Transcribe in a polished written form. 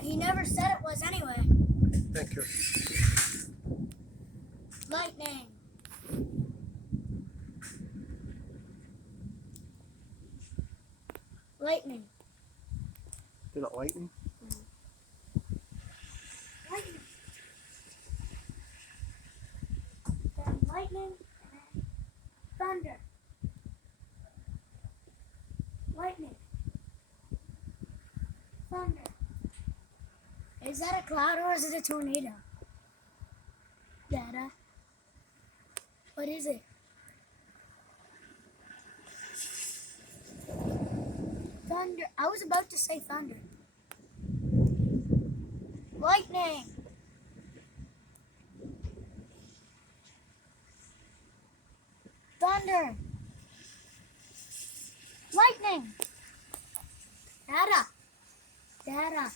He never said it was anyway. Thank you. Lightning. Lightning. Is it lightning? Lightning. Then lightning and thunder. Lightning. Thunder. Is that a cloud or is it a tornado? Dada. What is it? Thunder. I was about to say thunder. Lightning. Thunder. Lightning. Dada. Dada.